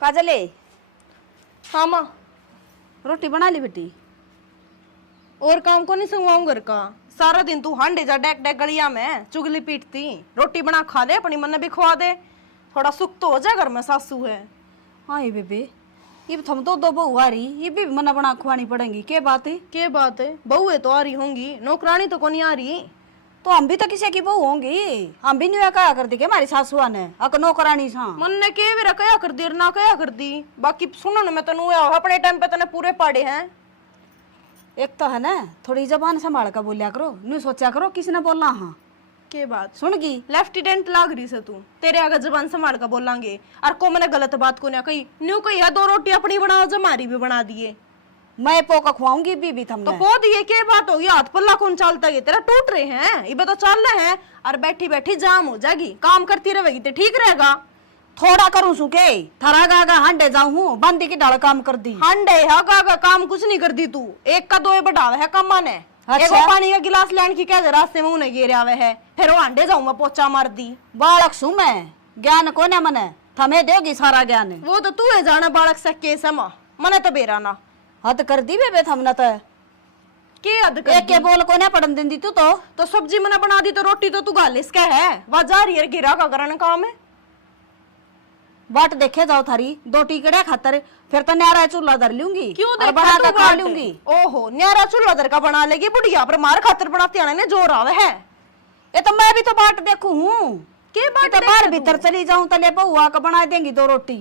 काजले, हाँ माँ। रोटी बना ली बेटी? और काम को नहीं संगवाऊं घर का। सारा दिन तू हांडे जा डेक डेक गलिया में चुगली पीटती। रोटी बना खा ले, अपनी मन भी खवा दे। थोड़ा सुख तो हो जाए, घर में सासू है। हाँ ये बेबे, ये थम तो दो बहू आ रही, ये भी मना बना खुआनी पड़ेंगी। के बात है? के बात है, बहू है तो आ रही होंगी, नौकरानी तो कोनी आ रही। तो हम भी तो किसी की बहू होंगी। हम भी नहीं कहा करती के हमारी सासुआ ने अक नौकरानी सा। मन ने के मेरा कया कर दी ना कया कर दी। बाकी सुनो ना, मैं तनु अपने टाइम पे तने पूरे पाड़े हैं। एक तो है ना, थोड़ी जबान संभाल कर बोलिया करो, न्यू सोचा करो किसने बोलना। हाँ के बात सुन गई? लेफ्टिनेंट लाग रही से तू, तेरे आगे जबान संभाल कर बोलांगे। और को मैंने गलत बात को ना कही, न्यू कही है 2 रोटी अपनी बना जो हमारी भी बना दिए। मैं पोका खुआऊंगी भी तुमने तो पो दिए, के बात होगी? हाथ पल्ला कौन चलता है? तेरा टूट रहे हैं, ये तो चल रहे हैं। और बैठी बैठी जाम हो जाएगी, काम करती रहेगी तो ठीक रहेगा। थोड़ा करूं सुके थरा गा हांडे जाऊं हूँ, बंदी की ढाल काम कर दी। हांडे गा काम कुछ नहीं करती तू। एक का 2 बढ़ावे है कमा ने। अच्छा? एक पानी का गिलास लेने की क्या रास्ते में उन्हें गिर आवे है, फिर वो हांडे जाऊंगा पोचा मार दी। बालक सु मैं, ज्ञान कोने मने थमे देगी सारा ज्ञान। वो तो तू है जाना बालक से के समा, मने तो बेरा ना हद कर दी बेबे थमने तो। के हद कर एक के बोल कोने पड़न देंदी तू तो सब्जी मैंने बना दी तो रोटी तो तू गाल इसका है। वह जा रही है गिरा का करने काम है। बाट देखे जाओ थारी 2 टिकड़े खातर, फिर तो न्यारा चूल्हा धर लूंगी। क्यों और बना कर खा लूंगी। ओहो, न्यारा चूल्हा धर का बना लेगी बुढ़िया, पर मार खातर बनाती आने ने जोर आवे है। ये तो मैं भी तो बाट देखू हूँ के बात तो बाहर भीतर चली जाऊं तले बहुआ का बना देंगी 2 रोटी।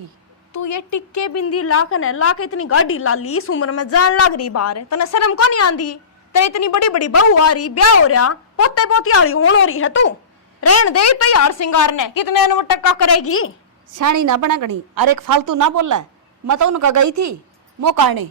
तू ये टिक्के बिंदी लाकन है, लाके इतनी गाड़ी ला ली, इस उम्र में जान लग रही बाहर। तने शर्म को नहीं आंदी? तेरे इतनी बड़ी बड़ी बहू आ रही, ब्याह हो रहा, पोते पोती आड़ी होन हो रही है। तू रहन दे तो यार सिंगार ने, कितने टक्का करेगी। शानी ना बना गणी। अरे एक फालतू ना बोला, मैं तो उनका गई थी मोकाने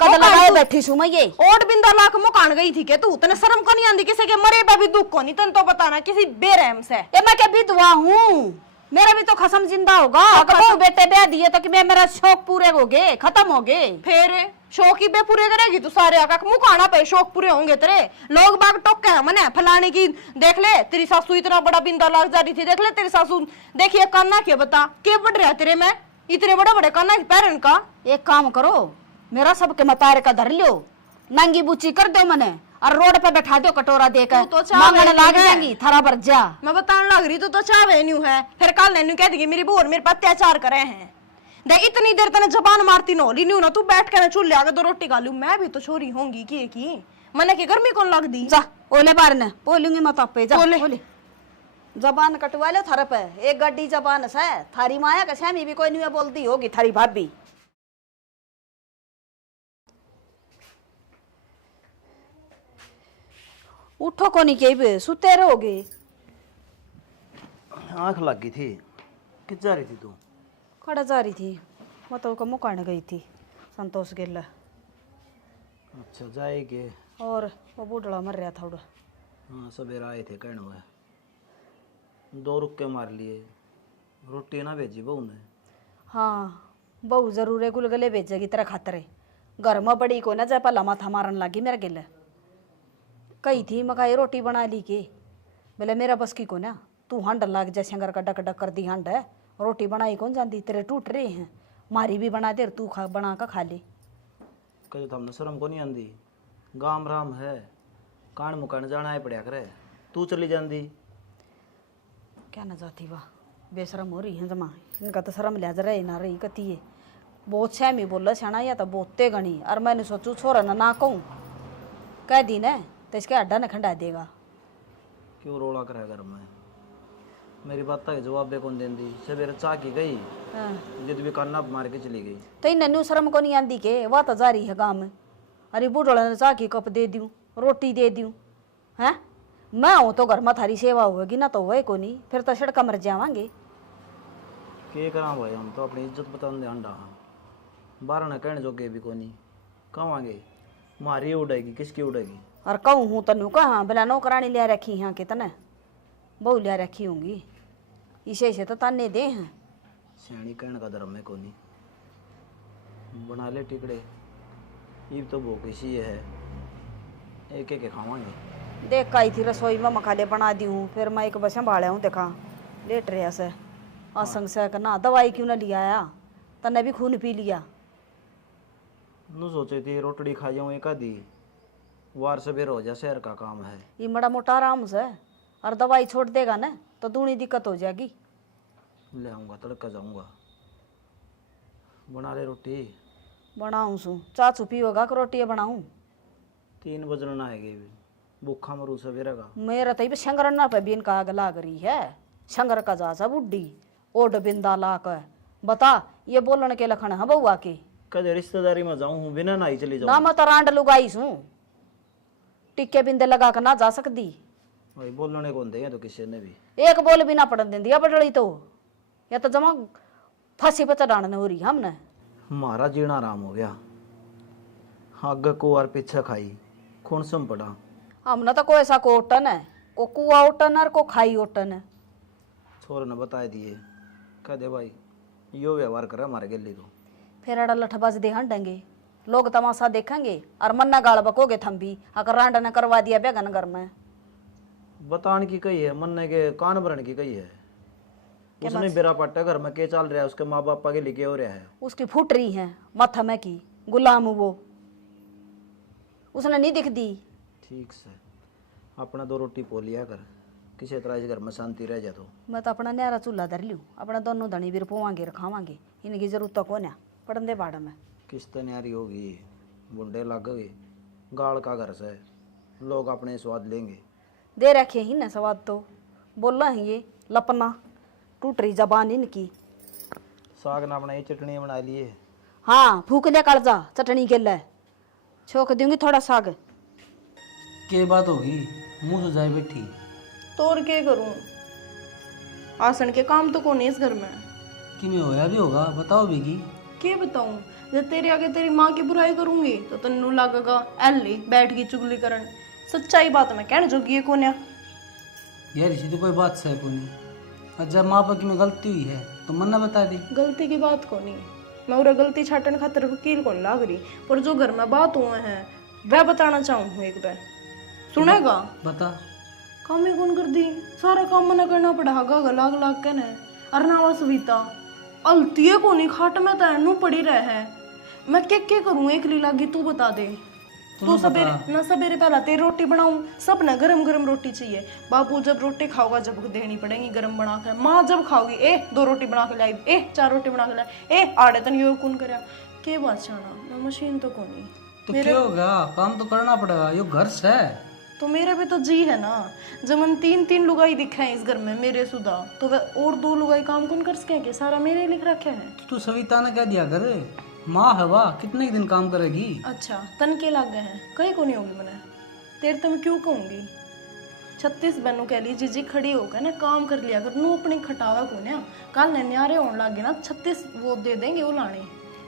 कद लगाए बैठी सू मैं। ये ओट बिंदा लाख मुकान गई थी के तू? तने शर्म को नहीं आंदी? किसी के मरे पे भी दुख को नहीं, तन तो बताना किसी बेरहम से। ये मैं क्या विधवा हूँ? मेरा भी तो खसम जिंदा होगा। तो बेटे ब्याह दिए तो कि मैं मेरा शौक पूरे हो गए, खत्म हो गए। फिर शौक ही बे पूरे करेगी तू सारे आका मुकाना पे शौक पूरे होंगे तेरे। लोग बाग टोके है मने फलाने की, देख ले तेरी सासू इतना बड़ा बिंदा लाग जा रही थी, देख ले तेरी सासू। देखिए कान्ना के बता के बढ़ रहा तेरे में इतने बड़े बड़े कान्ना पैरन का। एक काम करो, मेरा सबके मतारे का धर लियो, नंगी बुच्ची कर दो मने, और रोड पे बैठा दो कटोरा देकर। तू तो मांगने लाग जाएंगी थारा भर जा। मैं बताने लग रही तो चावे न्यू है, फिर कल ने न्यू कह देगी मेरी बहू मेरे पर अत्याचार करे हैं। देख इतनी देर तने जबान मारती नोली न्यू ना, तू बैठ के ना चूल्हे आगे 2 रोटी खा लू। मैं भी तो छोरी होंगी की मने की गर्मी कौन लग दी। जा ओले बार ने बोलूंगी मत पे जा। ओले जबान कटवा लो थारे पे, एक गड्डी जबान से थारी माया का सहमी भी कोई नहीं बोलती होगी थारी भाभी। उठो को नहीं के सुते रहोगे? आँख लग गई थी। किस जा रही थी तू? खड़ा जा रही थी, मैं तो मुकाने गई थी संतोष गिल्ला। अच्छा जाएगे। और वो बूढ़ा मर रहा था। हाँ सवेरा आए थे कहने हुए, 2 रुक्के मार लिए। रोटी ना भेजी बहू ने? हाँ बहू जरूर है, गुलगले भेजेगी तेरा खातर। घर में बड़ी को ना जाए पला माथा मारन लगी मेरे गिले। कही थी मकाई रोटी बना ली के, बोले मेरा बस की को ना, तू हांड लाग जा शंगर का डक डक कर दी हांड है, रोटी बनाई कौन जाती, तेरे टूट रहे हैं, मारी भी बना दे, तू खा बना का खा ले। कहे तो हमने शर्म को नहीं आंदी? गाम राम है, कान मुकान जाना है पड़िया करे, तू चली जाती। क्या न जाती वाह, बेशरम हो रही है जमा। इनका तो शर्म लिहाज रही ना रही कती है। बहुत सहमी बोला छाना या तो बहुते गणी। और मैंने सोचू छोरा ना कहूँ, कह दी न तो इसके अड्डा न खंडा देगा। क्यों रोला करे घर में? मेरी बात का जवाब बे कौन देंदी? सवेरे चाह की गई, जिद भी कान्ना मार के चली गई। तो इन नन्नू शर्म को नहीं आंदी के, वह तो जारी है गाँव में। अरे बूढ़ोला ने चाह की कप दे दूँ, रोटी दे दूँ, हैं? मैं हूँ तो घर में थारी सेवा होगी ना, तो वही को नहीं, फिर तो सड़का मर जावांगे। के करा भाई, हम तो अपनी इज्जत बता दे अंडा। बारह न कहने जोगे भी कोनी, कहांगे मारी उड़ेगी किसकी उड़ेगी? और कहूँ हूँ तनु कहाँ बिना नौकरानी लिया रखी यहाँ कितने बहू लिया रखी होंगी, इसे से तो ताने दे हैं। सैनी कहने का धर्म है कोनी, बना ले टिकड़े, ये तो भूख इसी है, एक एक खावांगे। देख आई थी रसोई में मखाले बना दी हूँ, फिर मैं एक बस संभाले हूँ, देखा लेट रहा से असंग से करना दवाई क्यों ना लिया आया, तने भी खून पी लिया। नु सोचे थी रोटड़ी खा जाऊं एक आधी, वार सवेर हो जा, शहर का काम है। ये बड़ा मोटा आराम से, और दवाई छोड़ देगा ना तो दूनी दिक्कत हो जाएगी। ले आऊंगा, तड़का जाऊंगा। बना ले रोटी। बनाऊं सू चाचू पियोगा कि रोटी बनाऊं? 3 बजने ना आएगी, भूखा मरू सवेरे का। मेरा तो ये शंकरन्ना पे भी इनका आग लाग रही है। शंकर का जासा बुड्ढी ओड बिंदा ला कर बता, ये बोलन के लखन है बउआ के। कदे रिश्तेदारी में जाऊं हूं, बिना नहाई चली ना जाऊं। मैं तो रांड लुगाई सू, टिक्के बिंदे लगा कर ना जा सकती। भाई बोलने को देंगे तो किसी ने भी। एक बोल भी ना पड़न देंदी अब डली तो, या तो जमा फांसी पर चढ़ाने हो रही हमने। हमारा जीना आराम हो गया, आगे को और पीछे खाई, खून सम पड़ा। हमने तो कोई ऐसा को ओटन है, को कुआ ओटन है, को खाई ओटन है। छोर ने बता दिए, कह दे भाई यो व्यवहार करे हमारे गली तो। फिर अड़ा लठबाज दे हंडेंगे, लोग तमाशा देखेंगे और मन्ना गाल बकोगे थम भी, अगर रांड ने करवा दिया बेगन घर में। बताने की कही है, मन्ने के कान भरने की कही है। उसने बेरा पट्टा घर में के चल रहा है, उसके माँ बापा के लिखे हो रहा है। उसकी फूट रही है माथा में की गुलाम वो, उसने नहीं दिख दी। ठीक से अपना 2 रोटी पो लिया कर, किसी तरह इस घर में शांति रह जा। तो मैं तो अपना न्यारा चूल्हा धर लूँ, अपना दोनों धनी भी पोवांगे रखावांगे, इनकी जरूरत तो को ना पड़न दे बाड़ा में। किस्त न्यारी होगी, बुंडे लग गए, गाड़ का घर से लोग अपने स्वाद लेंगे। दे रखे ही ना स्वाद तो, बोलना है ये लपना, टूट रही जबान इनकी। साग ना बनाई, चटनी बना लिए। हाँ फूक लिया कालजा चटनी के लिए, छोक दूंगी थोड़ा साग। के बात होगी, मुंह से जाए बैठी। तो और क्या करूं, आसन के काम तो कौन है इस घर में। कि में होया भी होगा, बताओ बेगी। क्या बताऊं, जब तेरे आगे तेरी माँ की बुराई करूंगी तो तन्नू लगेगा एली बैठ गई चुगली करन। सच्चाई बात मैं कहने जोगी है कोन्या। यार इसी तो कोई बात सह को नहीं, और जब माँ बाप में गलती हुई है तो मन्ना बता दी। गलती की बात को नहीं, मैं उरा गलती छाटन खातर वकील कौन लाग रही, पर जो घर में बात हुए हैं वह बताना चाहूँ एक बार, सुनेगा? बता। काम ही कौन कर दी, सारा काम मना करना पड़ा गा लाग लाग के ने। अरनावा सविता अलतिये को नहीं खाट में तैनू पड़ी रहे है, मैं क्या करूँ एकली लागी तू बता दे। तू सवेरे ना सवेरे पहला तेरी रोटी बनाऊं, सब ना गरम गरम रोटी चाहिए। बापू जब रोटी खाओगा जब देनी पड़ेगी गरम बना कर, माँ जब खाओगी 2 रोटी बना के लाई, 4 रोटी बना के लाई, आड़े तन यो कौन करया के बात छाना, मैं मशीन तो कौन नहीं। तो क्या होगा, काम तो करना पड़ेगा, यो घर से। तो मेरे भी तो जी है ना, जब हम 3 लुगाई दिखे हैं इस घर में मेरे सुधा, तो वह और 2 लुगाई काम कौन कर सकेंगे, सारा मेरे लिख रखे है। तो तू सविता ने क्या दिया करे, माँ है वाह, कितने दिन काम करेगी। अच्छा तन के लाग गए हैं, कहीं को नहीं होगी मैंने तेरे तो मैं क्यों कहूंगी। 36 बहनों कह ली जीजी खड़ी होकर ना काम कर लिया कर, नू अपनी खटावा को ना कल ने न्यारे होने लगे ना 36 वो दे देंगे वो लाने,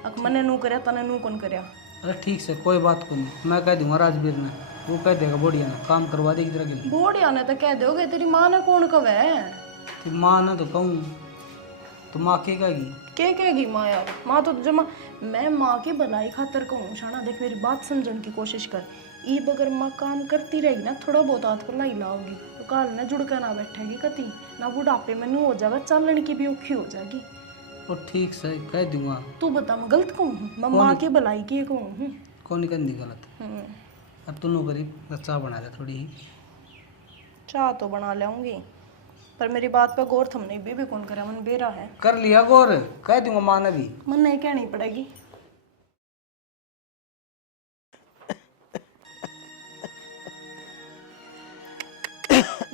अक मने नू करया तने नू कौन करया। अरे ठीक से कोई बात को नहीं, मैं कह दूंगा राजवीर ने, वो कह देगा बढ़िया ना काम करवा देगी तेरा गिल। बोड़िया ने तो कह दोगे, तेरी माँ ने कौन कवे है। तो माँ ने तो कहूँ तो माँ के कहेगी। क्या कहेगी माँ यार, माँ तो जमा मैं माँ की भलाई खातर कहूँ शाना, देख मेरी बात समझने की कोशिश कर। ईब अगर माँ काम करती रहेगी ना, थोड़ा बहुत हाथ पर लाई लाओगी तो काल ने जुड़कर ना बैठेगी कती ना, बुढ़ापे में नू हो जाएगा, चालन की भी औखी हो जाएगी। और ठीक से कह दूंगा। तू बता मैं गलत कहूँ, मैं माँ की भलाई की कहूँ। कौन नहीं करनी गलत। अब तू करीब चाय बना दे थोड़ी ही। चाह तो बना लाऊंगी, पर मेरी बात पे गौर थमने भी कौन करे, मन बेरा है। कर लिया गौर, कह दूंगा माँ ने भी। मन नहीं कहनी पड़ेगी।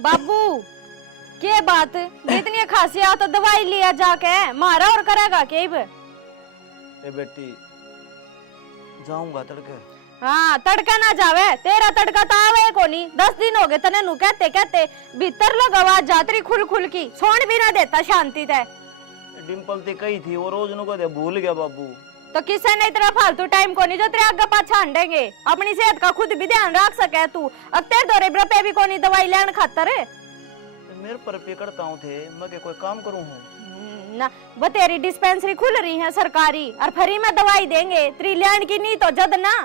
बाबू के बात इतनी खांसी आ तो दवाई लिया जाके, मारा और करेगा के। ए बेटी जाऊंगा तड़के। हाँ तड़का ना जावे, तेरा तड़का तो आवे को नहीं। 10 दिन हो गए तने नू कहते कहते, भीतर लोग आवाज जातरी खुल खुल की, सोन भी ना देता शांति ते। डिम्पल ते कही थी वो रोज नु को भूल गया बाबू। तो किसे ने इतना फालतू टाइम को नहीं जो तेरे आगे पाछा हंडेंगे। अपनी सेहत का खुद भी ध्यान रख सके तू, अब तेरे दौरे पे भी को नहीं दवाई लेने खातर। मेरे पर पे करता हूँ थे, मैं के कोई काम करूँ हूँ ना, वो तेरी डिस्पेंसरी खुल रही है सरकारी और फ्री में दवाई देंगे, तेरी लैंड की नहीं तो जद ना।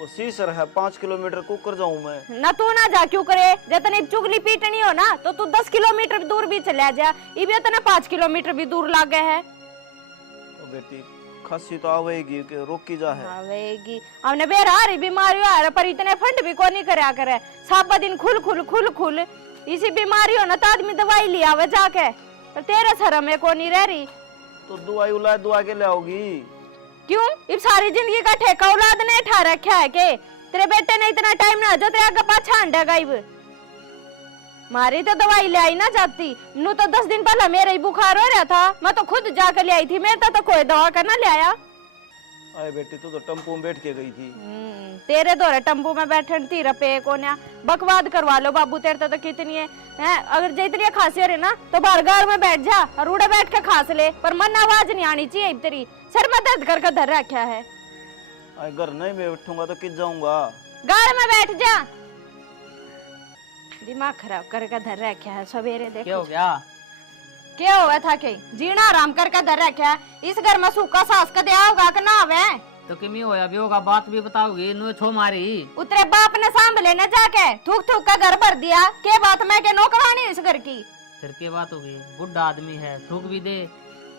वो सीसर है 5 किलोमीटर को कर जाऊं मैं। ना तू ना जा क्यों करे, जतने चुगली पीटनी हो ना तो तू 10 किलोमीटर दूर भी चला जा, इबे तना 5 किलोमीटर भी दूर लागे है। तो बेटी खांसी तो आवेगी कि रोकी जा है। आवेगी, हमने बेरारी बीमारी है पर इतने फंड भी कोनी करया करे, साबा दिन खुल इसी बीमारी हो ना तो आदमी दवाई ले आवे जाके, पर तेरे शर्म में कोनी रह रही। तो दुआई उला दुआ के ले आओगी। क्यों, इब सारी जिंदगी का ठेका औलाद ने ठा रखा है के? तेरे बेटे ने इतना टाइम ना जो तेरे आगे पाछा अंडेगा इब। मारी तो दवाई ले आई ना जाती, नू तो 10 दिन पहले मेरा ही बुखार हो रहा था, मैं तो खुद जाकर ले आई थी, मेरे तो कोई दवा करना ले आया। अरे बेटी तू तो टेम्पो में बैठ के गई थी। तेरे दौरे टेम्पो में बैठन थी रपे कोन्या, बकवाद करवा लो बाबू, तेरे तो कितनी है, अगर जितनी खांसी रहे ना तो बाहर गाड़ में बैठ जा और उड़े बैठ के खांस ले, पर मन आवाज नहीं आनी चाहिए। तेरी सर में दर्द करके धर रखा है। अरे घर नहीं मैं बैठूंगा तो किस जाऊंगा। गाड़ में बैठ जा, दिमाग खराब करके धर रखा है। सवेरे देखो क्या हो गया? क्या हुआ था के जीना आराम करके धर रखा है। इस घर में सूखा सास का दिया होगा कि ना आवे? तो किमी होया भी होगा, बात भी बताओगी, नु छो मारी। उतरे बाप ने सांभले न जाके थूक थूक का घर भर दिया, के बात मैं के नौकरानी इस घर की। फिर के बात होगी, बुढ़ा आदमी है, थूक भी दे।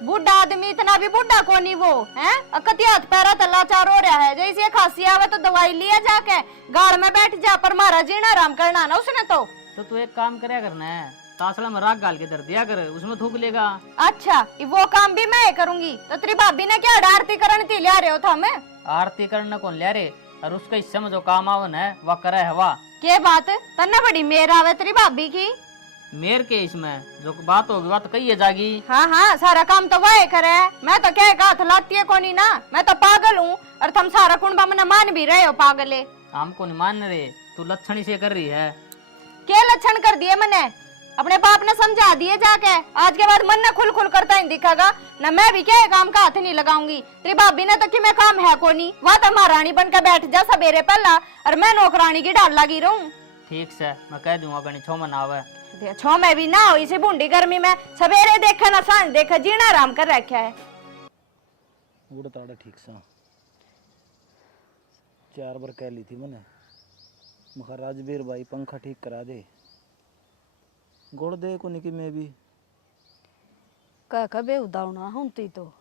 बुढ़ा आदमी इतना भी बुढ़ा कोनी वो है, अकती हाथ पैरा तलाचार हो रहा है, जैसे खांसी आवे तो दवाई लिया जाके गाड़ में बैठ जा, पर मारा जीना आराम करना ना उसने। तो तू एक काम करया करना है, तासला में राख गाल के धर दिया कर, उसमें थूक लेगा। अच्छा, वो काम भी मैं करूंगी। तो तेरी भाभी ने क्या आरती करण थी लिया रहे हो था मैं? आरती करना कौन ले रे, और उसका हिस्से में जो काम आवन है वह करे हवा। के बात तन्ने बड़ी मेर आवे तेरी भाभी की। मेर के इसमें जो बात होगी वह तो कही जागी। हाँ हाँ, सारा काम तो वह करे, मैं तो क्या हाथ लाती है कोनी ना, मैं तो पागल हूँ, और तुम सारा कुंडा में मान भी रहे हो पागले। हमको नहीं मान रहे, तू लक्षणी से कर रही है। क्या लक्षण कर दिए मैंने? अपने बाप ने समझा दिए जाके, आज के बाद मन न खुल करता ही दिखेगा न, मैं भी क्या काम का हाथ नहीं लगाऊंगी। तेरी भाभी ने तो कि मैं काम है कोनी, वह तो महारानी बन के बैठ जा सवेरे पहला, और मैं नौकरानी की डाल लगी रहूं। ठीक से मैं कह दूंगा गणी छो मन आवे। छो में भी ना हो इसे बूंदी गर्मी में, सवेरे देखे ना सांझ देखे, जीना आराम कर रखा है। उड़ताड़ा ठीक सा 4 बार कह ली थी मैंने, मखा राजवीर भाई पंखा ठीक करा दे, गोड़ दे को निकी में भी कह कबे उदावना हुंती तो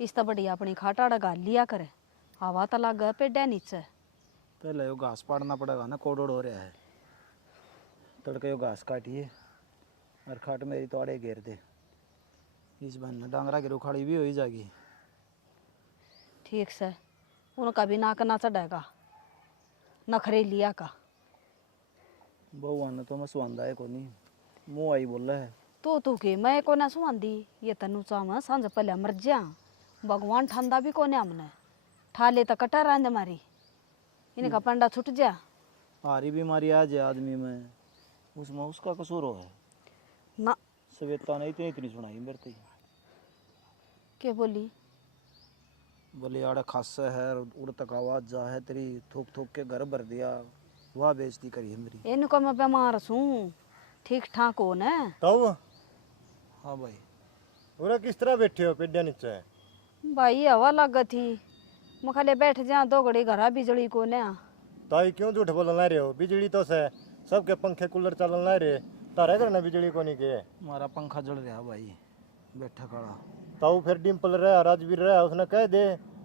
इस तो बढ़िया अपनी खाटाड़ा गाल लिया करे, हवा तो लग गया पेड्या नीचे। पहले वो घास पाड़ना पड़ेगा ना, कोड़ोड़ हो रहा है, तड़के वो घास काटिए और खाट मेरी तो आड़े घेर दे, इस बहाने डांगरा की रुखाड़ी भी हो ही जाएगी। ठीक से उनका भी नाक ना चढ़ेगा, नखरे लिया का। बहु आने तो मैं सुहांदा है को नहीं, मुँह आई बोल रहा है। तू के मैं को ना सुहांदी, ये तनु चाव सांझ पहले मर जा, भगवान ठंडा भी कोने हमने ठाले तो कटा रांद मारी, इनका पंडा छुट जा। हारी बीमारी आ जाए आदमी में, उसमें उसका कसूर हो है ना। सवेता ने इतनी सुनाई मेरे तो। के बोली? बोले आड़ा खासा है, उड़ तक आवाज जा है तेरी, थूक थूक के घर भर दिया, वह बेइज्जती करी है मेरी। इनको मैं बीमार सूं, ठीक ठाक हो न? ताऊ हाँ भाई। उरा किस तरह बैठे हो पेड्या नीचे? भाई हवा लग थी, मुखाले बैठ जा, दो घड़ी घरा बिजली को न। ताई क्यों झूठ बोलन ला रहे हो? बिजली तो से सबके पंखे कूलर चलन ला रहे, तारे घर ना बिजली को नहीं के। हमारा पंखा जल रहा भाई, बैठा खड़ा। ताऊ फिर डिम्पल रहा, राजवीर रहा, उसने कह दे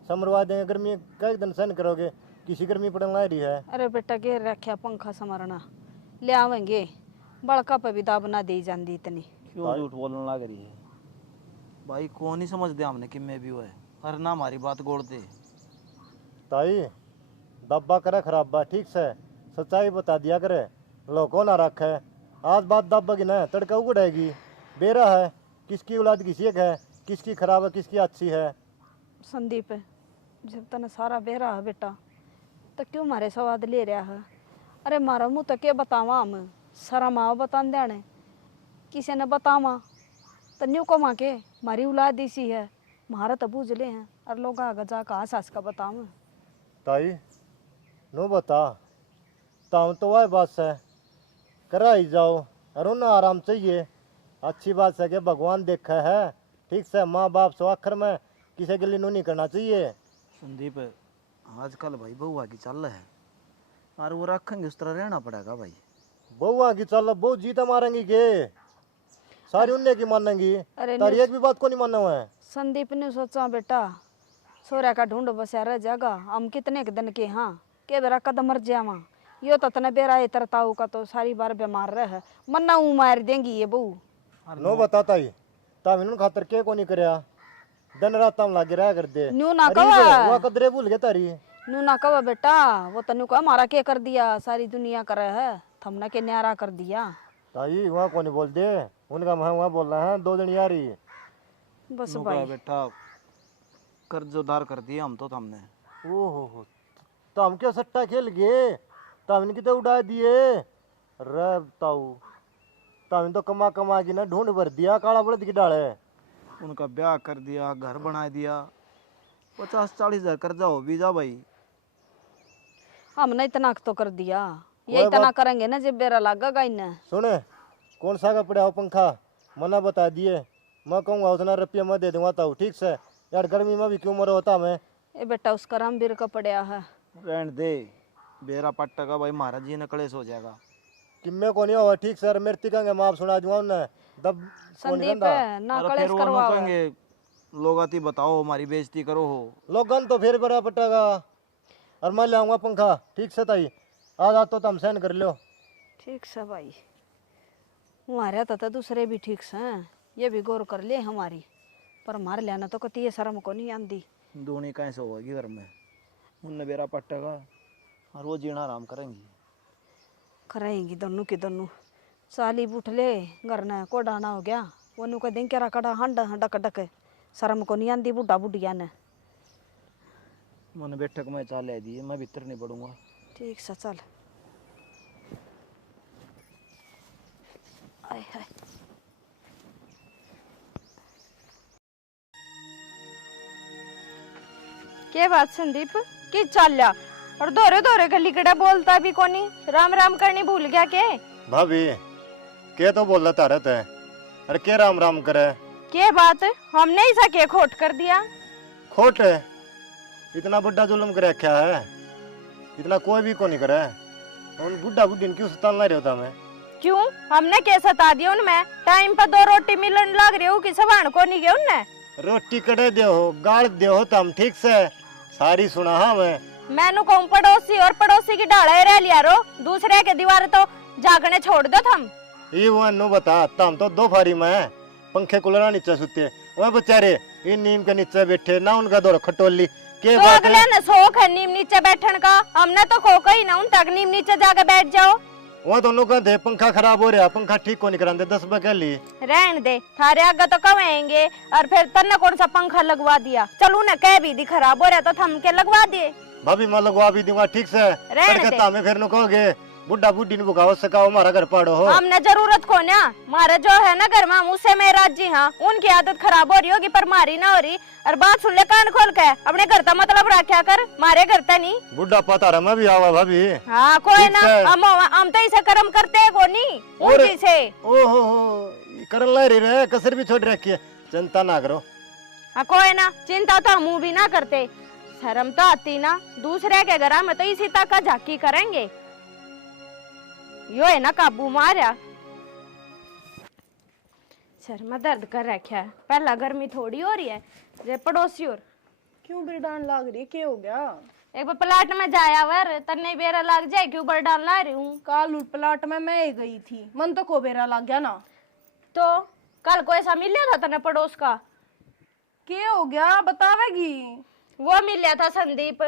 समरवा देंगे, गर्मी कई दिन सहन करोगे, किसी गर्मी पड़न ला रही है। अरे बेटा घेर रखा पंखा समरना, ले आवेंगे, बड़का पे भी दाब ना दी जाती इतनी। क्यों झूठ बोलने लग रही है भाई, कौन ही समझ दे हमने कि मैं भी हुआ है, अरे ना हमारी बात गोड़ दे। ताई दब्बा करे खराब बा, ठीक से सच्चाई बता दिया करे, लोगों ना रखे। आज बात दब्बा ना तड़का उगड़ेगी, बेरा है, किसकी औलाद किसी एक है, किसकी खराब है किसकी अच्छी है। संदीप जब तने सारा बेरा है बेटा, तो क्यों मारे स्वाद ले रहा है? अरे मारा मुँह तो क्या बतावा, हम सारा माँ बता देने, किसी ने बतावा तो न्यू को माँ के मारी औलाद इसी है, मारा तो बूझ ले हैं, और लोग आगे जाकर आसास का बतावा। ताई नो बता, ताऊ तो वह बात है, करा ही जाओ, और ना आराम चाहिए। अच्छी बात है कि भगवान देखा है, ठीक से माँ बाप सो आखिर में किसी के लिए नहीं करना चाहिए। संदीप आजकल भाई बहुआ की चल है और वो रखेंगे उस तरह रहना पड़ेगा भाई। बहुआ की चल बहुत जीता मारेंगी के सारी उन्ने की मानेंगी। अरे तारी एक भी बात को नहीं मानना हुआ है। संदीप ने सोचा बेटा सोरा का ढूंढ बसा रह जागा हम कितने के दिन के हाँ के बेरा कदम मर जावा यो तो तने बेरा है तरताऊ का तो सारी बार बीमार रह मन्ना ऊ मार देंगी ये बहू। नो बताता ही ताम इन्होंने खातर के को नहीं करया दिन रात ताम लागे रहा कर दे। न्यू ना अरे कवा ये वो कदरे भूल गए तारी। न्यू ना कवा बेटा वो तनु को हमारा के कर दिया सारी दुनिया करे है थमना के न्यारा कर दिया। ताई वहाँ को नहीं बोल दे उनका मैं वहाँ बोल रहा है 2 दिन यारी। बस नुका भाई बेटा कर्ज उधार कर दिया हम तो हमने। ओहो तो हम क्या सट्टा खेल गए तब इनकी तो उड़ा दिए। रब ताऊ तब तो कमा कमा की ना ढूंढ भर दिया काला बलद की डाले। उनका ब्याह कर दिया घर बना दिया 50-40 हजार कर्जा हो भी जा भाई। हमने इतना तो कर दिया ये इतना करेंगे ना जब बेरा लागेगा इन्हें। सुने कौन सा का पड़ा हो पंखा मना बता दिए मैं कहूँगा उतना रुपया मैं दे दूंगा ताऊ ठीक से यार गर्मी में भी क्यों मरो होता मैं। ए बेटा उसका राम बीर का पड़ा है रहने दे बेरा पट्टा का भाई महाराज जी ने कलेश हो जाएगा। किम्मे को नहीं होगा ठीक सर मेरे तिकांगे माफ सुना दूंगा उन्हें दब संदीप है ना अरे कलेश फिर वो नु करवाओ कहेंगे लोग आती बताओ हमारी बेइज्जती करो हो। लोगन तो फिर बड़ा पटेगा और मैं ले आऊंगा पंखा ठीक से ताई आज तो हम सहन कर लो। ठीक से भाई हमारे तो दूसरे भी ठीक से हैं ये भी गौर कर ले हमारी पर हमारे लेना तो कती ये शर्म को नहीं आंदी। दूनी कैसे होगी घर में उनने बेरा पट्टेगा और वो जीना आराम करेंगी। कराएंगी दोनों की दोनों चाली बूठ ले घर ने को डाना हो गया वो नु कह दें क्या कड़ा हंड डक डक शर्म को नहीं आंदी बुढ़ा बुढ़िया ने। मैंने बैठक में चाले दी मैं भीतर नहीं पड़ूंगा। ठीक से चल आय हाय के बात संदीप की चाल्या और दोरे दोरे गली कड़ा बोलता भी कोनी राम राम करनी भूल गया के। भाभी के तो बोल रहा तारत है अरे के राम राम करे के बात हमने ऐसा के खोट कर दिया। खोट है इतना बड़ा जुल्म कर रखा है इतना कोई भी को नहीं करे। उन बुढ़ा बुढ़ी क्यों सतान ला रहे होता मैं क्यों हमने के सता दिया उनमें टाइम पर 2 रोटी मिलन लग रही हो कि सवान को नहीं गए उनने। रोटी कड़े दे हो गाड़ दे हो तम ठीक से सारी सुना हाँ मैनू कहूँ पड़ोसी और पड़ोसी की डाले रह लिया रो दूसरे के दीवार तो जागने छोड़ दो थम। ये वो नो बता तम तो 2 फारी में पंखे कूलर नीचे सुते वह बेचारे इन नीम के नीचे बैठे ना उनका दौर खटोली के तो बात अगले है। ने शौक है नीम नीचे बैठने का हमने तो खोका ही ना उन तक नीम नीचे जाके बैठ जाओ। वह दोनों का दे पंखा खराब हो रहा पंखा ठीक को नहीं कराते 10 रुपए के लिए रहने दे थारे आगे तो कमाएंगे और फिर तन्ने कौन सा पंखा लगवा दिया चलू ना कह भी दी खराब हो रहा तो थम के लगवा दिए। भाभी मैं लगवा भी दूंगा ठीक से रहने दे। फिर नु कहोगे बुढ़ा बुढ़ी ने बुखाओ सकाओ हमारा घर पाड़ो हो। हमने जरूरत को ना मारे जो है ना घर में हम उससे मैं राजी हाँ उनकी आदत खराब हो रही होगी पर मारी ना हो रही और बात सुन ले कान खोल के अपने घर का मतलब रखा कर मारे घर का नहीं। बुढ़ा पता रहा मैं भी आवा भाभी हाँ कोई ठीक ना है। हम तो इसे कर्म करते है को नहीं उनकी से। ओहो करन ला रहे कसर भी छोड़ रखी है चिंता ना करो। हाँ कोई ना चिंता तो हम भी ना करते शर्म तो आती ना दूसरे के घर में तो इसी तक का झाकी करेंगे यो है ना काबू मारा सर में दर्द कर रखा है पहला गर्मी थोड़ी हो रही है जे पड़ोसी और क्यों बिरडान लाग रही क्या हो गया। एक बार प्लाट में जाया वर तन्ने बेरा लग जाए क्यों बरडान ला रही हूँ। काल प्लाट में मैं ही गई थी मन तो को बेरा लग गया ना। तो कल को ऐसा मिल लिया था तने पड़ोस का क्या हो गया बतावेगी। वो मिल लिया था संदीप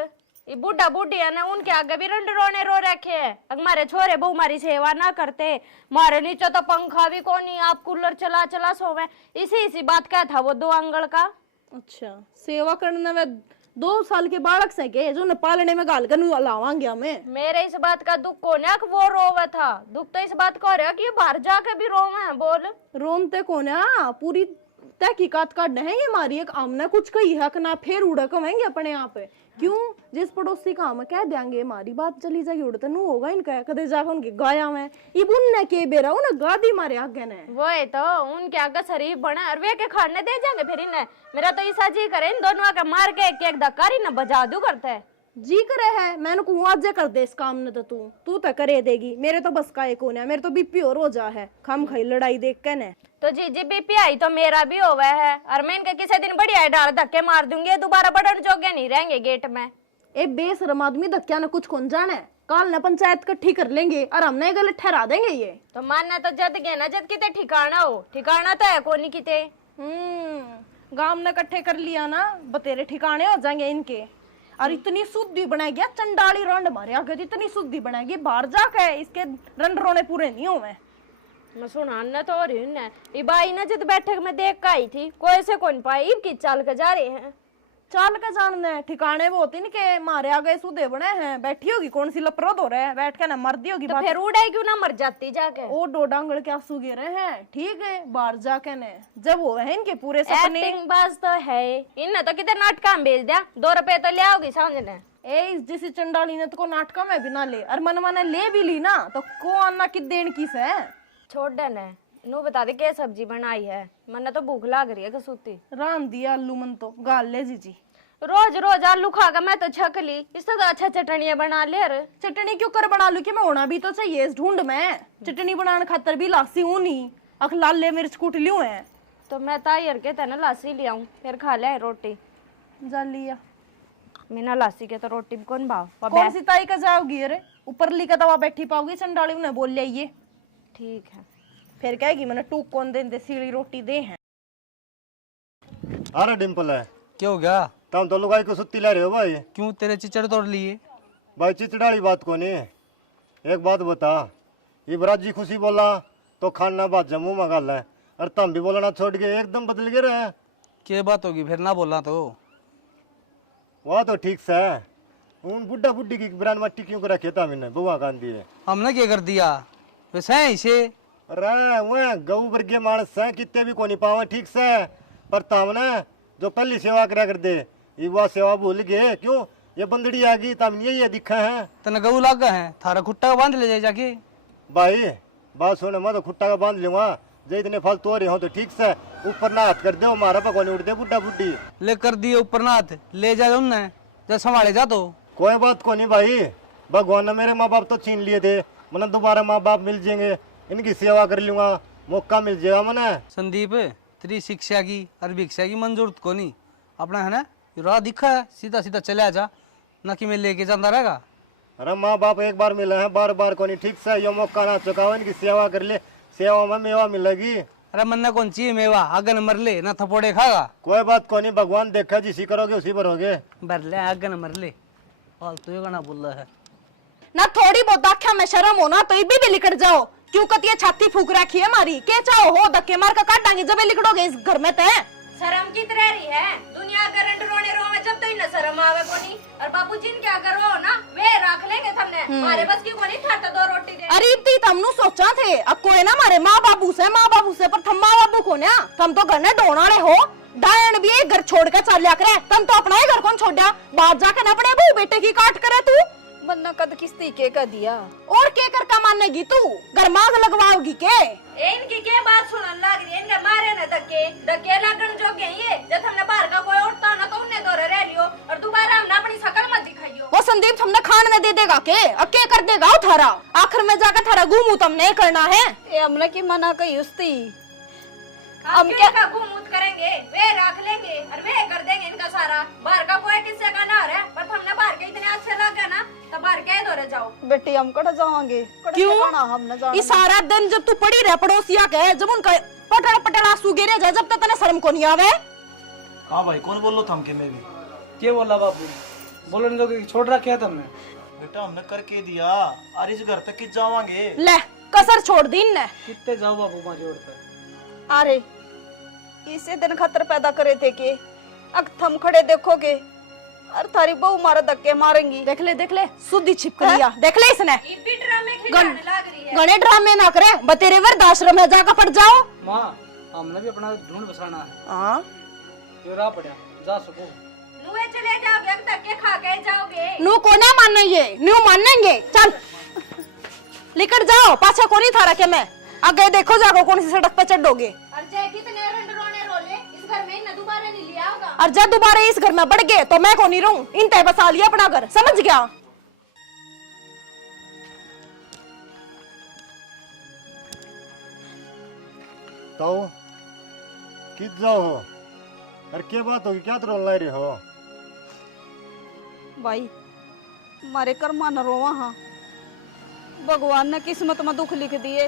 ये बुढ़ा बुढ़ी है ना उनके आगे भी रंड रोने रो रखे है हमारे छोरे बहु हमारी सेवा ना करते मारे नीचे तो पंखा भी को नहीं आप कूलर चला चला सोवे इसी बात का था वो 2 अंगल का। अच्छा सेवा करने में 2 साल के बालक से के जो न पालने में गाल कर लावांगे हमें। मेरे इस बात का दुख को ना वो रोवा था दुख तो इस बात का हो रहा कि बाहर जाके भी रोवे है बोल रोमते को ना पूरी तहकीकात काटने है ये मारी एक आमने कुछ कही हक ना फिर उड़ा कमाएंगे अपने यहाँ पे क्यों जिस पड़ोसी का हम कह देंगे हमारी बात चली जाएगी उड़ते नु होगा इनका कदे जाकर उनके गाया में ये बुनने के बेरा उन्हें गादी मारे आगे ने वो है तो उनके आगे शरीफ बना और वे के खाने दे जाएंगे फिर इन्हें मेरा तो ऐसा जी करे इन दोनों के मार के एक धक्का ही न बजा दू करते है। जी करे है मैंने को आज कर दे इस काम ने तो तू तो करे देगी। मेरे तो बस का एक होना है, मेरे तो बीपी और हो जा है खम खाई लड़ाई देख के ने। तो जीजी बीपी आई तो मेरा भी होवा है, और मैं इनके किसी दिन बढ़िया डाल धक्के मार दूंगी, दोबारा बढ़न जोगे नहीं रहेंगे गेट में। ए बेशरम आदमी धक्या ने कुछ कौन जाने, काल ने पंचायत इकट्ठी कर लेंगे और हमने गलत ठहरा देंगे ये। तो मानना तो जद गए ना, जद किते ठिकाना हो, ठिकाना तो है कोनी किते। गांव ने इकट्ठे कर लिया ना, बतेरे ठिकाने हो जाएंगे इनके। और इतनी शुद्धि बनाएगी चंडाली रंड मारे आगे, इतनी शुद्धि बनाएगी बाहर जाके इसके रंड रोने पूरे नहीं हुए। मैं सुनाना तो हो रही हूं, ये बाई ना जब बैठक में देख के आई थी, कोई से कौन पाई की चाल के जा रहे हैं। चाल के जानने ठिकाने वो होती नहीं के मारे आगे सुधे बने हैं, बैठी होगी कौन सी लपरद हो रहे हैं, बैठ के ना मर दी होगी। तो फिर उड़ाई क्यों ना मर जाती जाके। ओ डोडांगड़ के आंसू गिरे हैं, ठीक है बाहर जाके ने जब वो है इनके पूरे सपने। एक्टिंग बाज तो है, इनने तो कितने नाटका में भेज दिया, 2 रुपए तो ले आओगी समझने। ए इस जैसी चंडाली ने तो को नाटका में भी ना ले, और मनवा ने ले भी ली ना तो को आना की देन किस है। छोड़ देने नू बता दे क्या सब्जी बनाई है, मन्ने तो भूख लाग रही है कसूती। राम दिया आलू मन तो गाल ले जीजी। रोज रोज आलू खाकर मैं तो छक ली, इससे तो अच्छा चटनियां बना ले। अरे चटनी क्यों कर बना लू कि मैं होना भी तो चाहिए इस ढूंढ में। चटनी बनाने खातर भी लासी हूं नहीं, अख लाले मिर्च कूट लियो है। तो मैं तायर के तना लासी ले आऊं, फिर खा ले रोटी। जा लिया बिना लासी के तो रोटी भी कौन भाव। कौन सी ताई का जाओगी, अरे ऊपर ली का दवा बैठी पाओगी, चंडाली उन्हें बोल लिया ठीक है। फिर कहेगी मैंने टूक कौन दे सीढ़ी रोटी दे हैं। अरे डिम्पल है क्या हो गया? तुम तो लुगाई को सुत्ती ले रहे हो भाई। क्यों तेरे चिचड़ तोड़ लिए? भाई चिचड़ाड़ी बात को नहीं, एक बात बता, इबराज जी खुशी बोला तो खाना बात जम्मू में गल है, और तुम भी बोलना छोड़ के एकदम बदल गए रहे। क्या बात होगी फिर ना बोलना तो? वह तो ठीक से उन बुढ़ा बुढ़ी की ब्रांड मट्टी क्यों कर रखे था मैंने बुआ गांधी है। हमने क्या कर दिया वैसे है इसे? अरे वह गऊ वर्गीय मानस है, कितने भी को नहीं पावे ठीक से, पर तम ने जो पहली सेवा करा कर दे ये वह सेवा भूल गए क्यों? ये बंदड़ी आ गई तम ये दिखा है। तना गऊ लागा है, थारा खुट्टा का बांध ले जाए जाके। भाई बात सुन, मैं तो खुट्टा का बांध लूंगा, जो इतने फालतू हो रहे हो तो ठीक से ऊपर ना हाथ कर दे, हमारा भगवान उड़ दे बुढ़ा बुढ़ी। ले कर दिए ऊपर ना हाथ, ले जा उनने जब संभाले जा। तो कोई बात को नहीं भाई, भगवान ने मेरे माँ बाप तो छीन लिए थे, मैंने दोबारा माँ बाप मिल जाएंगे, इनकी सेवा कर लूंगा, मौका मिल जाएगा मैंने। संदीप तेरी शिक्षा की और भिक्षा की मंजूर को नहीं, अपना है ना राह दिखा है, सीधा सीधा चले जा, न कि मैं लेके जाता रहेगा। अरे माँ बाप एक बार मिले हैं, बार बार को नहीं, ठीक से ये मौका ना चुकाओ, इनकी सेवा कर ले, सेवा में मेवा मिलेगी। अरे मन्ना कौन चाहिए मेवा, अगन मर ले ना थपोड़े खागा। कोई बात को नहीं, भगवान देखा जिसी करोगे उसी भरोगे। भर ले अगन मर ले, फालतू ये गाना बोल रहा है ना। थोड़ी बहुत आख्या में शर्म होना तो इबी भी लिकट जाओ, क्यों कती है छाती फूक रखी है हमारी, के चाहो हो धक्के मार कर काटांगे जब लिकड़ोगे इस घर में। तय शर्म की तरह रही है दुनिया करंट रोने रो में, जब तो इन शर्म आवे कोनी। और बाबू जिन क्या करो ना वे रख लेंगे तुमने, हमारे बस की कोनी था तो 2 रोटी दे। अरे इतनी तमनु सोचा थे, अब कोई ना मारे माँ बाबू से पर थम माँ बाबू को ना, तुम तो घर ने ढोनाड़े हो, डायन भी एक घर छोड़ के चल लिया करे, तुम तो अपना ही घर कौन छोड़ा, बात जाके ना अपने बहू बेटे की काट करे तू। बन्ना कद किस्ती के का दिया और के कर का मानेगी तू, घर मांग लगवाओगी के? इनकी क्या बात सुनन लग रही है, इनके मारे न धक्के लगन जो गए ये, जब हमने बाहर का कोई उठता ना तो उन्हें दौरे रह लियो, और दोबारा हमने अपनी शकल मत दिखाइयो। वो संदीप तुमने खान में दे देगा के, अब के कर देगा वो थारा, आखिर में जाकर थारा घूमू तुमने करना है। ये हमने की मना कही उसती, हम क्या घूमूत करेंगे, वे रख लेंगे और वे कर देंगे इनका सारा, बाहर का कोई किस्से का ना है, पर हमने बाहर के इतने अच्छे लगे ना तो बाहर के दौरे जाओ। बेटी हम कड़ा जाएंगे, क्यों? हम न ये सारा दिन जब तू पड़ी रह पड़ोसिया के, जब उनका पटड़ पटड़ आंसू गिरे जाए, जब तक तने शर्म को नहीं आवे। हाँ भाई कौन बोल लो थम के मैं भी क्या बोला बापू? बोलने दो कि छोड़ रखा है तुमने? बेटा हमने करके दिया, और इस घर तक किस जावांगे। ले कसर छोड़ दी ने। कितने जाओ बापू माँ जोड़कर। अरे इसे दिन खतर पैदा करे थे के, अब थम खड़े देखोगे और थारी बहू मारा धक्के मारेंगी। देख ले सुधी छिप लिया, देख ले इसने गणे ड्रामे ना करे, बतेरे वृद्धाश्रम में जाकर पड़ जाओ। माँ हमने भी अपना ढूंढ बसाना है। हाँ ये रहा पड़ा जा सको, नुए चले जाओगे, धक्के खा के जाओगे। नू को ना मानेंगे, न्यू मानेंगे, चल लिकट जाओ, पाछा को नहीं थारा के मैं आगे देखो, जागो कौन सी सड़क पे चढ़ोगे। और जे कितने रंड रोने रोले, इस इस घर में न दोबारा नहीं लिया होगा। और जब दोबारा इस घर में बढ़ गए तो मैं को नहीं रहूं, इन तय बसा लिया अपना घर, समझ गया? तो कित जाओ हो? अरे क्या बात होगी, क्या तो ला रहे हो? भाई मारे कर्मा न रोवा हाँ, भगवान ने किस्मत में दुख लिख दिए,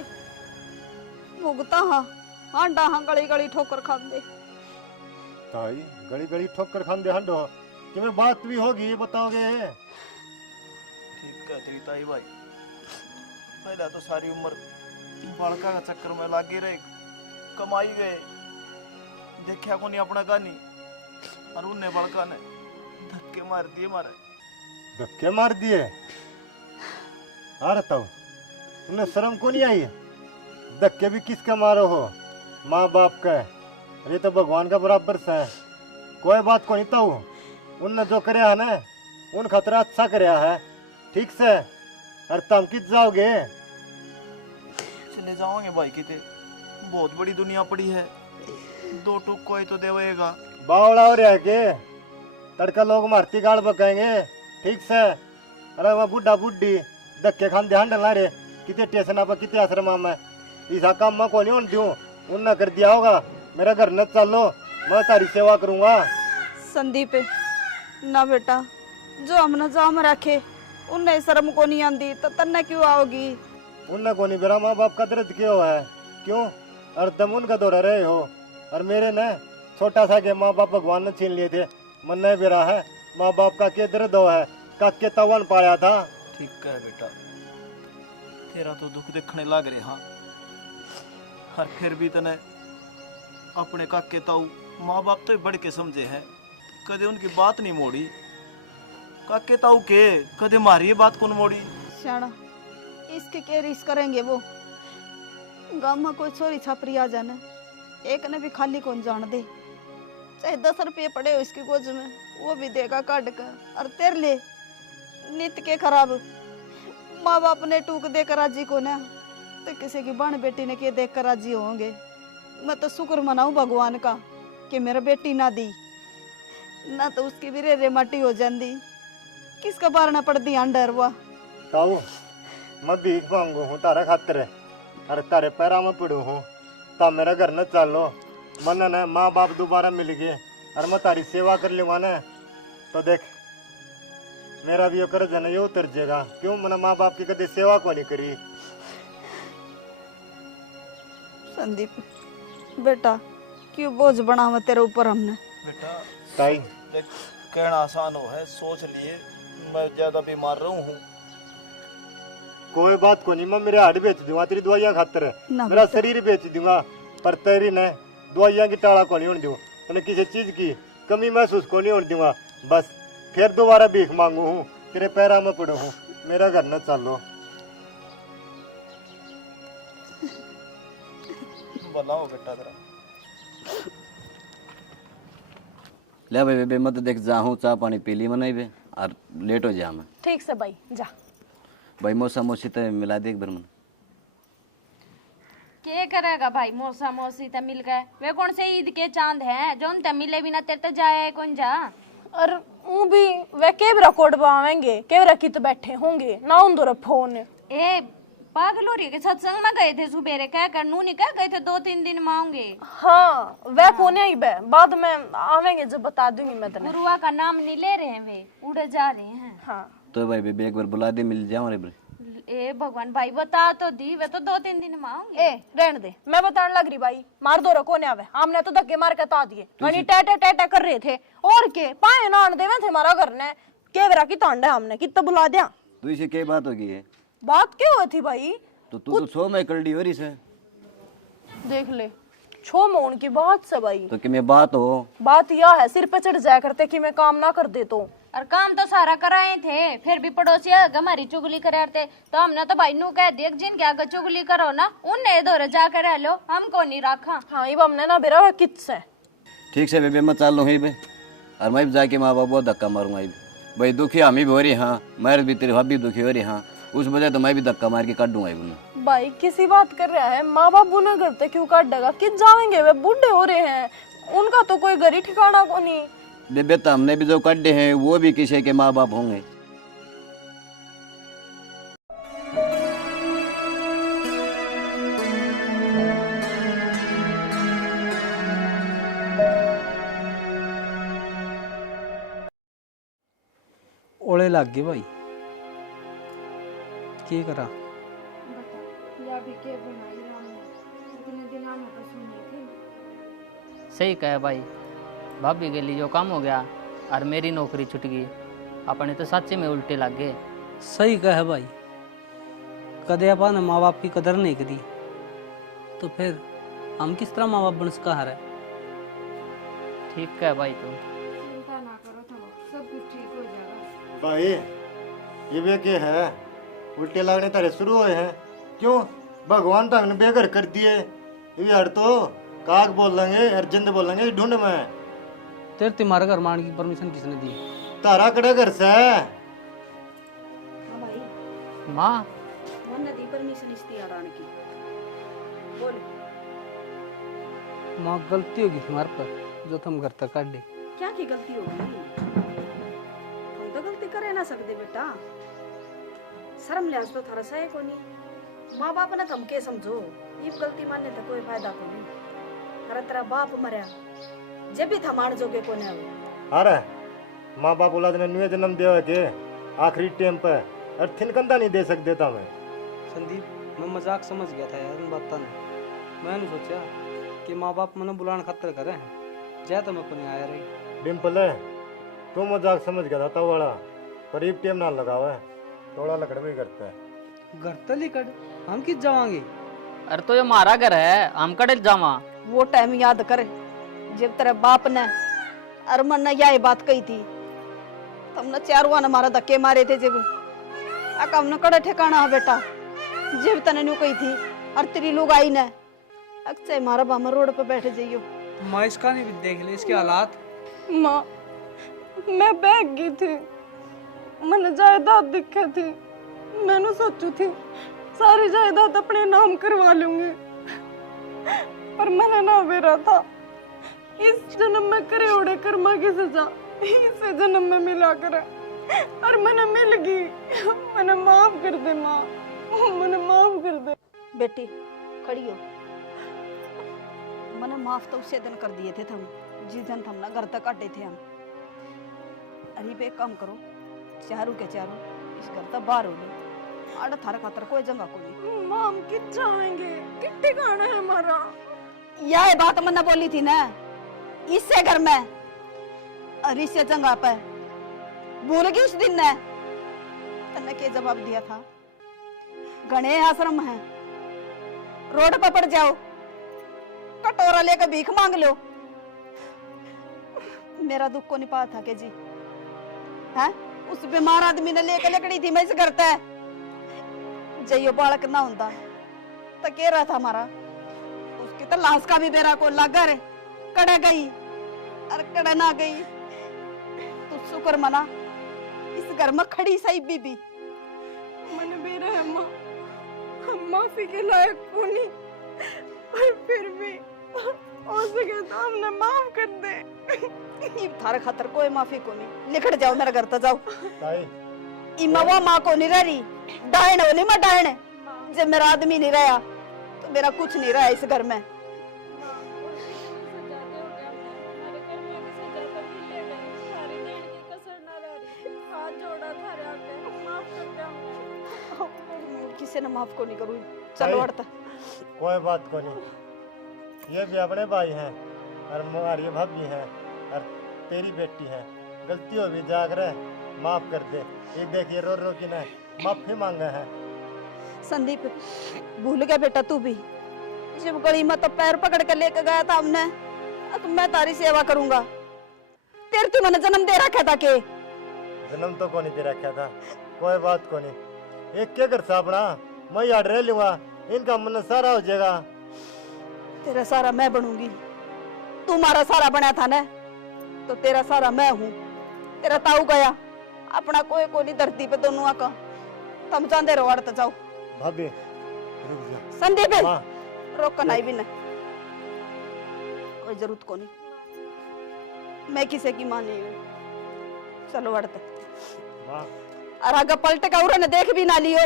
भुगता हाँ हांडा हाँ गली गली ठोकर खा दे। ताई गली गली ठोकर खांदे हंडो कि मैं बात भी होगी ये बताओगे? ठीक कहती ताई भाई, पहले तो सारी उम्र बड़का का चक्कर में लागे रहे, कमाई गए, देखा को नहीं अपना गानी, और उन्हें बड़का ने धक्के मार दिए मारे। धक्के मार दिए? अरे तब उन्हें शर्म को नहीं आई? धक्के भी किसका मारो हो? माँ बाप का। ये तो भगवान का बराबर से है, कोई बात को नहीं तो उनने जो करे है ना उन खतरा अच्छा करे है, ठीक से। अरे तुम कित जाओगे? चले जाओगे भाई, किते बहुत बड़ी दुनिया पड़ी है, दो टूक कोई तो देवेगा। बावड़ा हो रहा है के तड़का लोग मारती गाड़ बकाएंगे, ठीक से। अरे वह बुढ़ा बुढ़ी धक्के खान ध्यान डला रे, कितने स्टेशन पर कितने आश्रम में ऐसा काम मैं को नहीं होने दूं, उनने कर दिया होगा। मेरा घर न चलो, मैं तारी सेवा करूंगा। संदीप ना बेटा, जो हमने जाम रखे उन्हें शर्म को नहीं आंदी तो तन्ने क्यों आओगी? उनने को नहीं, मेरा माँ बाप का दर्द क्यों है? क्यों? और तुम उनका दौड़ा रहे हो, और मेरे न छोटा सा के माँ बाप भगवान ने छीन लिए थे, मन नहीं बेरा है। माँ बाप का के दर्द हो है, काके तवन पाया था। ठीक है बेटा, तेरा तो दुख देखने लग रहे हाँ, और फिर भी तने अपने काके ताऊ माँ बाप तो बढ़ के समझे हैं, कदे उनकी बात नहीं मोड़ी। काके ताऊ के कदे मारी बात कौन मोड़ी? श्याणा इसके क्या रिस करेंगे वो? गांव में कोई छोरी छापरी आ जाने, एक ने भी खाली कौन जान दे, चाहे 10 रुपये पड़े हो इसकी गोज में वो भी देगा काट कर। और तेरे लिए नित के खराब माँ बाप ने टूक देकर राजी को ना, तो किसी की बहन बेटी ने के देख कर राजी होंगे। मैं तो शुक्र मनाऊं भगवान का कि मेरा बेटी ना दी, ना तो उसकी भी रे माटी हो जाती, किसका बारना पड़ दी अंडर हुआ। ताऊ मैं भीख मांगू हूँ तारा खातिर, अरे तारे पैरा में पड़ू हूँ, ता मेरा घर न चलो। मन न माँ बाप दोबारा मिल गए और मैं तारी सेवा कर लूँगा ना, तो देख मेरा भी कर्ज है ना ये उतर जाएगा। क्यों मैंने माँ बाप की कभी सेवा को नहीं करी? संदीप बेटा क्यों बोझ बनावा तेरे ऊपर हमने? बेटा ताई देख, कहना आसान हो है, सोच लिए मैं ज्यादा बीमार रहूं हूँ। कोई बात को नहीं, मैं मेरे हाथ बेच दूंगा तेरी दवाइयाँ खातर, ना मेरा शरीर बेच दूंगा, पर तेरी न दवाइयाँ की टाला को नहीं होने दूँ, उन्हें किसी चीज की कमी महसूस को नहीं होने दूंगा। बस फिर दोबारा भीख मांगू हूँ, तेरे पैरा में पड़ू हूँ, मेरा घर न चलो। भला हो बेटा तेरा। ले भाई बे मत देख जाऊँ चाह पानी पी ली मनाई बे और लेट हो जा मैं। ठीक से भाई जा। भाई मौसा मौसी तो मिला दे एक बार मन। के करेगा भाई, मौसा मौसी तो मिल गए, वे कौन से ईद के चांद हैं जो उनते मिले बिना तेरे तो जाए कौन जा। और वो भी वे केवरा कोड बावेंगे, केवरा कित बैठे होंगे ना उन दो फोन। ए पागल हो रही है कि सत्संग में गए थे सुबेरे, क्या कर नू नहीं क्या गए थे, 2-3 दिन में आऊंगे। हाँ वे कोने ही बे, बाद में आवेंगे जब बता दूंगी मैं तने। गुरुआ का नाम नहीं ले रहे हैं, वे उड़े जा रहे हैं। हाँ तो भाई बेबे एक बार बुला दे, मिल जाऊँ रे। ए भगवान भाई बता तो दी, वे तो 2-3 दिन में आऊंगे। ए रहने दे, मैं बताने लग रही भाई, मार दो रखो ने आवे, हमने तो धक्के मार के ता दिए, यानी टेटे टेटे कर रहे थे और के पाए ना देवे थे हमारा घर ने, केवरा की तांडा हमने कितना बुला दिया। तो इसे क्या बात होगी है? बात क्या हुई थी भाई? तो तू तो छो में कलडी हो रही से। देख ले छो मोन की बात से भाई। तो कि मैं बात हो, बात यह है सिर पे चढ़ जाया करते कि मैं काम ना कर दे तो। और काम तो सारा कराए थे, फिर भी पड़ोसी हमारी चुगली कराते, तो हमने तो भाई नू कह दिया जिनके आगे चुगली करो ना उन्हें इधर जाकर रह लो, हमको नहीं रखा। हाँ ये हमने ना बेरा कित से। ठीक से बेबे मैं चाल लूँ ही बे, और मैं भी जाके माँ बाप बहुत धक्का मारूंगा भाई, दुखी हम भी हो रही। हाँ मेरे भी तेरे भाभी दुखी हो रही। हाँ उस वजह तो मैं भी धक्का मार के काट दूंगा। भाई किसी बात कर रहा है, माँ बाप बुना करते क्यों काट देगा, कित जाएंगे वे बूढ़े हो रहे हैं, उनका तो कोई घर ही ठिकाना को नहीं। बेबे तो हमने भी जो कड्डे हैं वो भी किसी के माँ बाप होंगे। ओले लग गए भाई, की करा। सही कहे भाई, भाभी के लिए जो काम हो गया और मेरी नौकरी छूट गई, अपने तो सच्चे में उल्टे लग गए। सही कहे भाई, कदे अपन माँ बाप की कदर नहीं करी तो फिर हम किस तरह माँ बाप बन सका है। ठीक है भाई, तो भाई ये वे के है उल्टे लगने तारे शुरू हुए हैं क्यों? भगवान तो हमने बेघर कर दिए। ये हर तो काग बोल लेंगे अर्जन बोल लेंगे ढूंढ में। तेरे तुम्हारे घर मान की परमिशन किसने दी? तारा कड़े घर से हाँ भाई, माँ मन ने दी परमिशन इसती आरान की। बोल माँ गलती होगी हमारे पर जो तुम घर तक काट दे। क्या की गलती होगी? हम तो गलती करे ना सकते बेटा, शर्म लिहाज तो थारा सही को नहीं। माँ बाप ने तुम के समझो, ये गलती मानने तो कोई फायदा को नहीं। अरे तेरा बाप मरया जब भी थमाण जोगे को ने अरे माँ बाप औलाद ने न्यू जन्म दिया के आखिरी टाइम पे और थिनकंदा नहीं दे सकते था मैं। संदीप मैं मजाक समझ गया था यार इन बातों ने। मैंने सोचा कि माँ बाप मैंने बुलाने खातर करे हैं, जा तो मैं को नहीं आया रही। डिम्पल है तू मजाक समझ गया था वाला, करीब टाइम ना लगावा है थोड़ा लकड़ भी करता है। घर तली कट हम किस जावांगे? अरे तो ये हमारा घर है, हम कड़े जावा। वो टाइम याद कर जब तेरे बाप ने अरमन ने यह बात कही थी, तुमने चारों ने मारा धक्के मारे थे। जब हमने कड़े ठिकाना है बेटा, जब तने न्यू कही थी और तेरी लोग आई ने अक्सर मारा बामा रोड पे बैठे जाइयो। माँ इसका नहीं भी देख ले इसके हालात। माँ मैं बैग गई थी, मैंने जायदाद दिखे थी, मैंने सोचू थी सारी जायदाद अपने नाम करवा लूंगी, पर मैंने ना बेरा था इस जन्म में करे उड़े कर्मा की सजा इस जन्म में मिला करे, और मैंने मिल गई। मैंने माफ कर दे माँ, मैंने माफ कर दे। बेटी खड़ी हो, मैंने माफ तो उसे दिन कर दिए थे तुम जिस दिन हमने घर तक काटे थे हम। अरे बे काम करो, चारों के चारों इस घर तक बाहर हो लो, आड़ा थारा खातर कोई जगह को नहीं। माँ हम कित जाएंगे, कित ठिकाना है हमारा? यह बात मैंने बोली थी ना इससे घर में और इससे जगह पे, भूल गई उस दिन ने तन्ने के जवाब दिया था? गणे आश्रम है, रोड पर पड़ जाओ, कटोरा लेकर भीख मांग लो। मेरा दुख को नहीं पा था के जी है? उस बीमार आदमी ने लेकर लकड़ी थी मैं इस घर तक जइयो बालक ना होता तो कह रहा था हमारा, उसकी तो लाश का भी बेरा को लगा रे, कड़ा गई और कड़ा ना गई। तू शुक्र मना इस घर में खड़ी सही बीबी। मैंने बेरा है माँ, हम माफी के लायक को नहीं, पर फिर भी हो सके तो हमने माफ कर दे। ये थारे खातर कोई माफी को नहीं, निकट जाओ मेरे घर तक जाओ। ताई इमावा माँ को नहीं रही, डायन होली मैं डायन, जब मेरा आदमी नहीं रहा तो मेरा कुछ नहीं रहा इस घर में। किसी ने माफ को नहीं करूँ, चलो अड़ता। कोई बात को नहीं, ये भी अपने भाई हैं और हमारी भाभी हैं और तेरी बेटी है, गलती हो भी जाकर माफ कर दे। ये देखिए रो रो की ना माफी मांगा है। संदीप भूल गया बेटा तू भी, जब गली में तो पैर पकड़ कर लेकर गया था हमने, अब मैं तारी सेवा करूंगा। तेरे तू मैंने जन्म दे रखा था के? जन्म तो को नहीं दे रखा था, कोई बात को नहीं। एक के घर सापना मैं याद रह लूंगा, इनका मन सारा हो जाएगा। तेरा सारा मैं बनूंगी, तू हमारा सारा बना था ना, तो तेरा सारा मैं हूँ। तेरा ताऊ गया, अपना कोई को नहीं धरती पे दोनों का, तुम चांदे रहो अड़ते जाओ। भाभी रुक जा। संदीप हाँ। रोक नहीं भी ना, कोई जरूरत को नहीं। मैं किसी की मां नहीं हूँ। चलो बढ़ते माँ और आगे पलट का उन्होंने देख भी ना लियो।